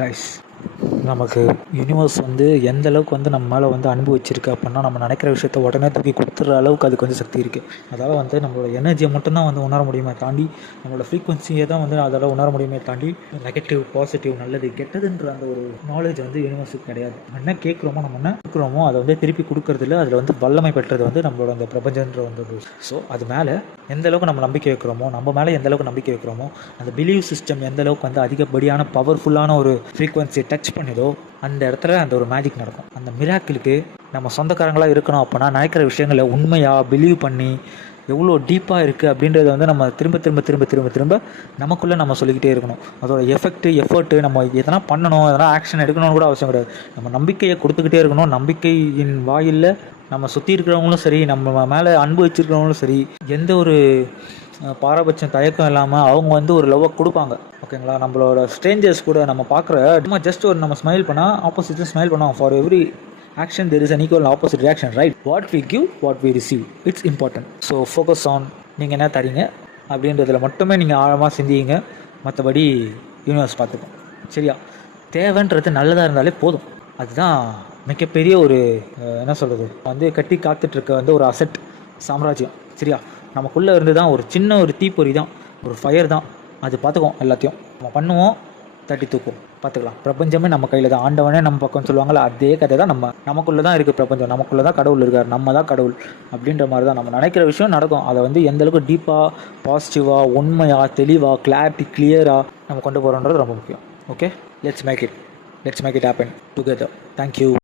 Guys, நமக்கு universe வந்து எந்த அளவுக்கு வந்து நம்ம மேலே வந்து அன்பு வச்சிருக்கு அப்படின்னா, நம்ம நினைக்கிற விஷயத்த உடனே தூக்கி கொடுத்துற அளவுக்கு அதுக்கு வந்து சக்தி இருக்குது. அதாவது வந்து நம்மளோட எனர்ஜியை மட்டும்தான் வந்து உணர முடியுமே தாண்டி, நம்மளோட ஃப்ரீக்வன்சியை தான் வந்து அதால் உணர முடியுமே தாண்டி, நெகட்டிவ் பாசிட்டிவ் நல்லது கெட்டதுன்ற அந்த ஒரு நாலேஜ் வந்து யூனிவர்ஸுக்கு கிடையாது. நம்ம என்ன கேட்குறோமோ, நம்ம என்ன கொடுக்குறோமோ அதை வந்து திருப்பி கொடுக்கறதில்ல. அதில் வந்து வல்லமை பெற்றது வந்து நம்மளோட அந்த பிரபஞ்சன்ற வந்து. ஸோ அது மேலே எந்த அளவுக்கு நம்ம நம்பிக்கை வைக்கிறோமோ, நம்ம மேலே எந்த அளவுக்கு நம்பிக்கை வைக்கிறோமோ, அந்த பிலீவ் சிஸ்டம் எந்த அளவுக்கு வந்து அதிகப்படியான பவர்ஃபுல்லான ஒரு ஃப்ரீக்வன்சியை டச் பண்ணிதோ, அந்த இடத்துல அந்த ஒரு மேஜிக் நடக்கும். அந்த மிராக்கிளுக்கு நம்ம சொந்தக்காரங்களாக இருக்கணும் அப்படின்னா, நினைக்கிற விஷயங்களை உண்மையாக பிலீவ் பண்ணி எவ்வளோ டீப்பாக இருக்குது அப்படின்றத வந்து நம்ம திரும்ப திரும்ப திரும்ப திரும்ப திரும்ப நமக்குள்ளே நம்ம சொல்லிக்கிட்டே இருக்கணும். அதோட எஃபர்ட்டு நம்ம எதனா பண்ணணும், எதனா ஆக்ஷன் எடுக்கணும்னு கூட அவசியம் கிடையாது. நம்ம நம்பிக்கையை கொடுத்துக்கிட்டே இருக்கணும். நம்பிக்கையின் வாயிலில் நம்ம சுற்றி இருக்கிறவங்களும் சரி, நம்ம மேலே அன்பு வச்சுருக்கிறவங்களும் சரி, எந்த ஒரு பாரபட்சம் தயக்கம் இல்லாமல் அவங்க வந்து ஒரு லவ்வை கொடுப்பாங்க. ஓகேங்களா? நம்மளோட ஸ்ட்ரேஞ்சர்ஸ் கூட நம்ம பார்க்குற சும்மா ஜஸ்ட் ஒரு நம்ம ஸ்மைல் பண்ணால் ஆப்போசிட்டில் ஸ்மைல் பண்ணுவோம். For every action there is an equal opposite reaction, right? What we give, what we receive, it's important. So focus on நீங்கள் என்ன தரீங்க அப்படின்றதில் மட்டுமே நீங்கள் ஆழமாக சிந்திங்க. மற்றபடி யூனிவர்ஸ் பார்த்துக்கும். சரியா? தேவைன்றது நல்லதாக இருந்தாலே போதும். அதுதான் மிகப்பெரிய ஒரு என்ன சொல்கிறது, வந்து கட்டி காத்துட்ருக்க வந்து ஒரு அசெட் சாம்ராஜ்யம். சரியா? நமக்குள்ளே இருந்து தான் ஒரு சின்ன ஒரு தீப்பொறி தான், ஒரு ஃபயர் தான். அது பார்த்துக்கும். எல்லாத்தையும் நம்ம பண்ணுவோம், தட்டி தூக்கும், பார்த்துக்கலாம். பிரபஞ்சமே நம்ம கையில் தான். ஆண்டவனே நம்ம பக்கம்னு சொல்லுவாங்களா, அதே கதை தான். நமக்குள்ளே தான் இருக்குது பிரபஞ்சம். நமக்குள்ளே தான் கடவுள் இருக்கார். நம்ம தான் கடவுள் அப்படின்ற மாதிரி தான். நம்ம நினைக்கிற விஷயம் நடக்கும். அதை வந்து எந்தளவுக்கு டீப்பாக, பாசிட்டிவாக, உண்மையாக, தெளிவாக, கிளாரிட்டி, கிளியராக நம்ம கொண்டு போகிறோன்றது ரொம்ப முக்கியம். Okay, let's make it happen together. Thank you.